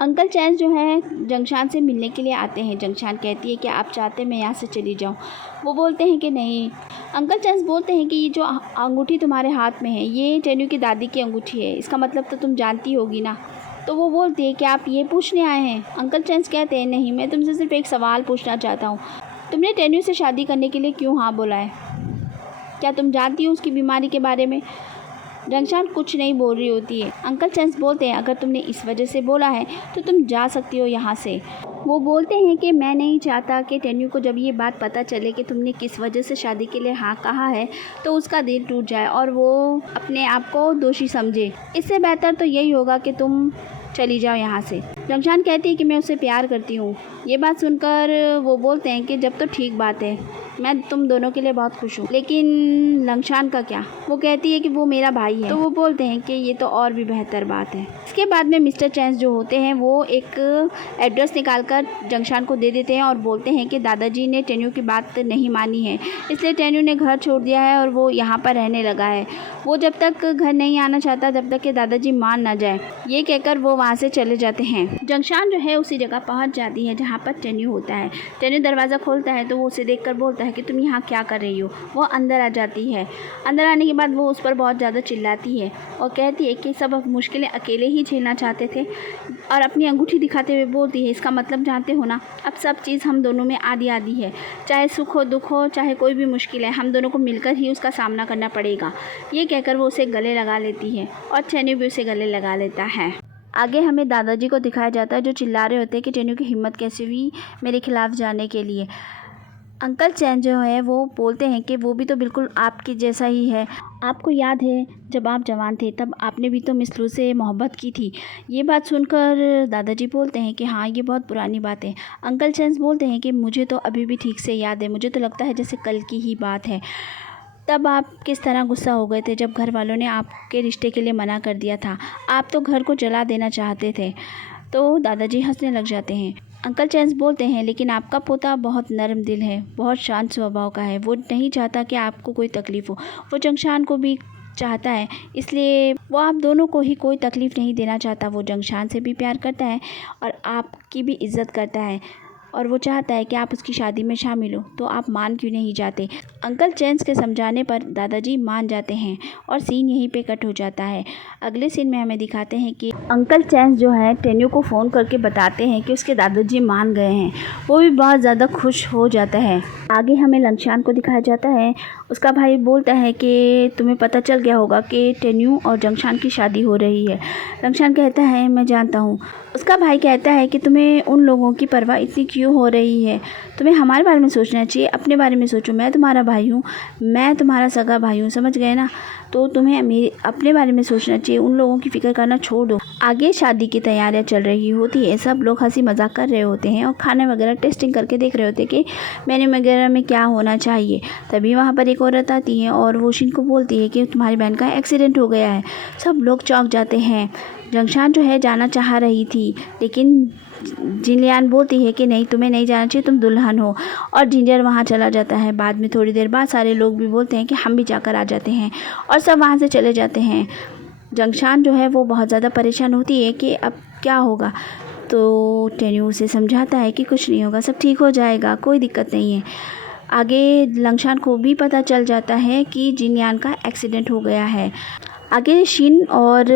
Uncle चैन जो है जंगशान से मिलने के लिए आते हैं। जंगशान कहती है कि आप चाहते मैं यहाँ से चली जाऊँ। वो बोलते हैं कि नहीं। अंकल चैन बोलते हैं कि ये जो अंगूठी तुम्हारे हाथ में है ये टेन्यू की दादी की अंगूठी है, इसका मतलब तो तुम जानती होगी ना। तो वो बोलती है कि आप ये पूछने आए हैं। अंकल चैन कहते हैं नहीं, मैं तुमसे सिर्फ एक सवाल पूछना चाहता हूँ, तुमने टेन्यू से शादी करने के लिए क्यों हाँ बोला है? क्या तुम जानती हो उसकी बीमारी के बारे में? जंगशान कुछ नहीं बोल रही होती है। अंकल चैन बोलते हैं अगर तुमने इस वजह से बोला है तो तुम जा सकती हो यहाँ से। वो बोलते हैं कि मैं नहीं चाहता कि टेन्यू को जब ये बात पता चले कि तुमने किस वजह से शादी के लिए हाँ कहा है तो उसका दिल टूट जाए और वो अपने आप को दोषी समझे। इससे बेहतर तो यही होगा कि तुम चली जाओ यहाँ से। जंगशान कहती है कि मैं उससे प्यार करती हूँ। ये बात सुनकर वो बोलते हैं कि जब तो ठीक बात है, मैं तुम दोनों के लिए बहुत खुश हूँ, लेकिन लंगशान का क्या? वो कहती है कि वो मेरा भाई है। तो वो बोलते हैं कि ये तो और भी बेहतर बात है। इसके बाद में मिस्टर चैन जो होते हैं वो एक एड्रेस निकालकर जंगशान को दे देते हैं और बोलते हैं कि दादाजी ने टेन्यू की बात नहीं मानी है, इसलिए टेन्यू ने घर छोड़ दिया है और वो यहाँ पर रहने लगा है। वो जब तक घर नहीं आना चाहता जब तक कि दादाजी मान ना जाए। ये कहकर वो वहाँ से चले जाते हैं। जंगशान जो है उसी जगह पहुँच जाती है जहाँ पर टेन्यू होता है। टेन्यू दरवाज़ा खोलता है तो वो उसे देखकर बोलता है कि तुम यहाँ क्या कर रही हो? वो अंदर आ जाती है। अंदर आने के बाद वो उस पर बहुत ज़्यादा चिल्लाती है और कहती है कि सब मुश्किलें अकेले ही झेलना चाहते थे, और अपनी अंगूठी दिखाते हुए बोलती है इसका मतलब जानते हो ना, अब सब चीज़ हम दोनों में आधी आधी है, चाहे सुख हो दुख हो चाहे कोई भी मुश्किल है, हम दोनों को मिलकर ही उसका सामना करना पड़ेगा। ये कहकर वो उसे गले लगा लेती है और टेन्यू भी उसे गले लगा लेता है। आगे हमें दादाजी को दिखाया जाता है जो चिल्ला रहे होते हैं कि टेन्यू की हिम्मत कैसे हुई मेरे खिलाफ़ जाने के लिए। अंकल चैन जो है वो बोलते हैं कि वो भी तो बिल्कुल आपकी जैसा ही है। आपको याद है जब आप जवान थे तब आपने भी तो मिस लू से मोहब्बत की थी। ये बात सुनकर दादाजी बोलते हैं कि हाँ ये बहुत पुरानी बात है। अंकल चैन बोलते हैं कि मुझे तो अभी भी ठीक से याद है, मुझे तो लगता है जैसे कल की ही बात है। तब आप किस तरह गुस्सा हो गए थे जब घर वालों ने आपके रिश्ते के लिए मना कर दिया था। आप तो घर को जला देना चाहते थे। तो दादाजी हंसने लग जाते हैं। अंकल चैन बोलते हैं लेकिन आपका पोता बहुत नरम दिल है, बहुत शांत स्वभाव का है, वो नहीं चाहता कि आपको कोई तकलीफ़ हो। वो जंगशान को भी चाहता है, इसलिए वो आप दोनों को ही कोई तकलीफ़ नहीं देना चाहता। वो जंगशान से भी प्यार करता है और आपकी भी इज़्ज़त करता है और वो चाहता है कि आप उसकी शादी में शामिल हो, तो आप मान क्यों नहीं जाते? अंकल चैन के समझाने पर दादाजी मान जाते हैं और सीन यहीं पे कट हो जाता है। अगले सीन में हमें दिखाते हैं कि अंकल चैन जो है टेन्यू को फ़ोन करके बताते हैं कि उसके दादाजी मान गए हैं। वो भी बहुत ज़्यादा खुश हो जाता है। आगे हमें लंगशान को दिखाया जाता है। उसका भाई बोलता है कि तुम्हें पता चल गया होगा कि टेन्यू और जंगशान की शादी हो रही है। लंगशान कहता है मैं जानता हूँ। उसका भाई कहता है कि तुम्हें उन लोगों की परवाह इतनी क्यों हो रही है? तुम्हें हमारे बारे में सोचना चाहिए, अपने बारे में सोचो। मैं तुम्हारा भाई हूँ, मैं तुम्हारा सगा भाई हूँ, समझ गए ना? तो तुम्हें मेरे अपने बारे में सोचना चाहिए, उन लोगों की फ़िक्र करना छोड़ दो। आगे शादी की तैयारियां चल रही होती है, सब लोग हंसी मजाक कर रहे होते हैं और खाने वगैरह टेस्टिंग करके देख रहे होते हैं कि मेन्यू वगैरह में क्या होना चाहिए। तभी वहाँ पर एक औरत आती है और वो शिन को बोलती है कि तुम्हारी बहन का एक्सीडेंट हो गया है। सब लोग चौंक जाते हैं। जंगशान जो है जाना चाह रही थी, लेकिन जिनलियान बोलती है कि नहीं तुम्हें नहीं जाना चाहिए, तुम दुल्हन हो, और जिंजर वहाँ चला जाता है। बाद में थोड़ी देर बाद सारे लोग भी बोलते हैं कि हम भी जाकर आ जाते हैं और सब वहाँ से चले जाते हैं। जंगशान जो है वो बहुत ज़्यादा परेशान होती है कि अब क्या होगा। तो टेन्यू उसे समझाता है कि कुछ नहीं होगा, सब ठीक हो जाएगा, कोई दिक्कत नहीं है। आगे लंगशान को भी पता चल जाता है कि जिनयान का एक्सीडेंट हो गया है। आगे शिन और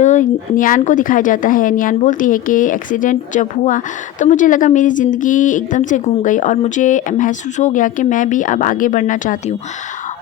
नियान को दिखाया जाता है। नियान बोलती है कि एक्सीडेंट जब हुआ तो मुझे लगा मेरी ज़िंदगी एकदम से घूम गई और मुझे महसूस हो गया कि मैं भी अब आगे बढ़ना चाहती हूँ।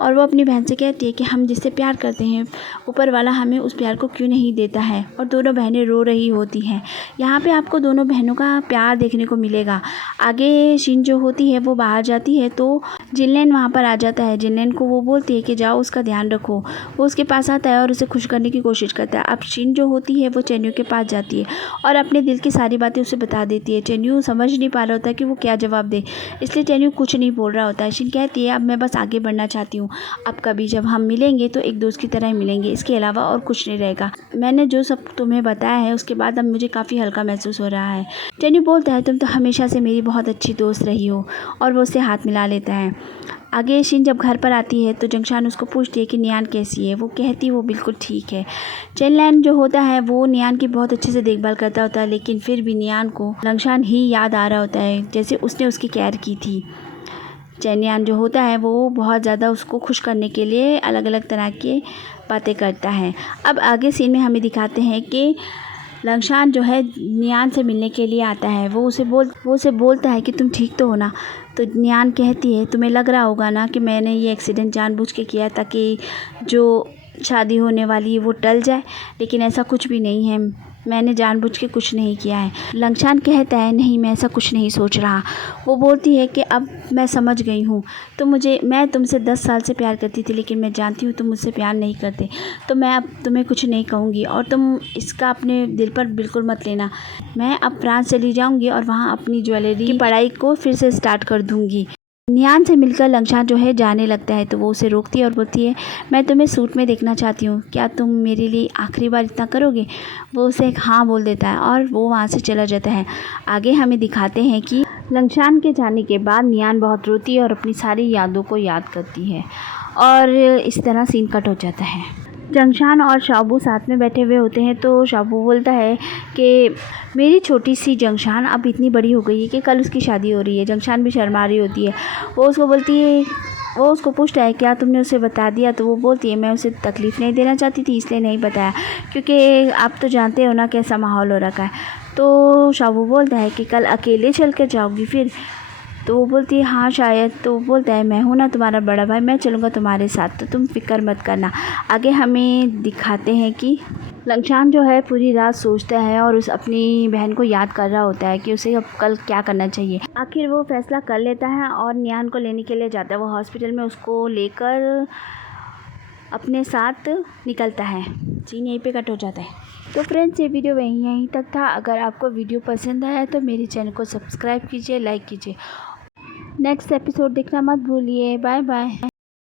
और वो अपनी बहन से कहती है कि हम जिससे प्यार करते हैं ऊपर वाला हमें उस प्यार को क्यों नहीं देता है। और दोनों बहनें रो रही होती हैं। यहाँ पे आपको दोनों बहनों का प्यार देखने को मिलेगा। आगे शिन जो होती है वो बाहर जाती है तो जिनलैन वहाँ पर आ जाता है। जिनलैन को वो बोलती है कि जाओ उसका ध्यान रखो। वो उसके पास आता है और उसे खुश करने की कोशिश करता है। अब शिन जो होती है वो टेन्यू के पास जाती है और अपने दिल की सारी बातें उसे बता देती है। टेन्यू समझ नहीं पा रहा होता कि वो क्या जवाब दे, इसलिए टेन्यू कुछ नहीं बोल रहा होता है। शिन कहती है अब मैं बस आगे बढ़ना चाहती हूँ, अब कभी जब हम मिलेंगे तो एक दोस्त की तरह ही मिलेंगे, इसके अलावा और कुछ नहीं रहेगा। मैंने जो सब तुम्हें बताया है उसके बाद अब मुझे काफ़ी हल्का महसूस हो रहा है। टेन्यू बोलता है तुम तो हमेशा से मेरी बहुत अच्छी दोस्त रही हो, और वो उससे हाथ मिला लेता है। आगे शिन जब घर पर आती है तो जंगशान उसको पूछती है कि नियान कैसी है। वो कहती है वो बिल्कुल ठीक है। चेनलैन जो होता है वो नियान की बहुत अच्छे से देखभाल करता होता है, लेकिन फिर भी नियान को लंगशान ही याद आ रहा होता है जैसे उसने उसकी केयर की थी। चेनयान जो होता है वो बहुत ज़्यादा उसको खुश करने के लिए अलग अलग तरह की बातें करता है। अब आगे सीन में हमें दिखाते हैं कि लंगशान जो है नियान से मिलने के लिए आता है। वो उसे बोलता है कि तुम ठीक तो हो ना। तो नियान कहती है तुम्हें लग रहा होगा ना कि मैंने ये एक्सीडेंट जानबूझ के किया ताकि जो शादी होने वाली है वो टल जाए, लेकिन ऐसा कुछ भी नहीं है, मैंने जानबूझ के कुछ नहीं किया है। लंगशान कहता है नहीं मैं ऐसा कुछ नहीं सोच रहा। वो बोलती है कि अब मैं समझ गई हूँ, तो मैं तुमसे 10 साल से प्यार करती थी, लेकिन मैं जानती हूँ तुम मुझसे प्यार नहीं करते, तो मैं अब तुम्हें कुछ नहीं कहूँगी और तुम इसका अपने दिल पर बिल्कुल मत लेना। मैं अब फ्रांस चली जाऊँगी और वहाँ अपनी ज्वेलरी की पढ़ाई को फिर से स्टार्ट कर दूँगी। नियान से मिलकर लंगशान जो है जाने लगता है तो वो उसे रोकती है और बोलती है मैं तुम्हें सूट में देखना चाहती हूँ, क्या तुम मेरे लिए आखिरी बार इतना करोगे। वो उसे एक हाँ बोल देता है और वो वहाँ से चला जाता है। आगे हमें दिखाते हैं कि लंगशान के जाने के बाद नियान बहुत रोती है और अपनी सारी यादों को याद करती है, और इस तरह सीन कट हो जाता है। जंगशान और शाबू साथ में बैठे हुए होते हैं तो शाबू बोलता है कि मेरी छोटी सी जंगशान अब इतनी बड़ी हो गई है कि कल उसकी शादी हो रही है। जंगशान भी शर्मा रही होती है। वो उसको पूछता है क्या तुमने उसे बता दिया। तो वो बोलती है मैं उसे तकलीफ़ नहीं देना चाहती थी इसलिए नहीं बताया, क्योंकि आप तो जानते हो ना कैसा माहौल हो रखा है। तो शाबू बोलता है कि कल अकेले चल कर जाओगी फिर। तो वो बोलती है हाँ शायद। तो वो बोलता है मैं हूँ ना तुम्हारा बड़ा भाई, मैं चलूँगा तुम्हारे साथ, तो तुम फिक्र मत करना। आगे हमें दिखाते हैं कि लंगशान जो है पूरी रात सोचता है और उस अपनी बहन को याद कर रहा होता है कि उसे अब कल क्या करना चाहिए। आखिर वो फैसला कर लेता है और नियान को लेने के लिए जाता है। वो हॉस्पिटल में उसको लेकर अपने साथ निकलता है। सीन यहीं पे कट हो जाता है। तो फ्रेंड्स ये वीडियो यहीं तक था। अगर आपको वीडियो पसंद आया तो मेरे चैनल को सब्सक्राइब कीजिए, लाइक कीजिए। नेक्स्ट एपिसोड देखना मत भूलिए। Bye bye.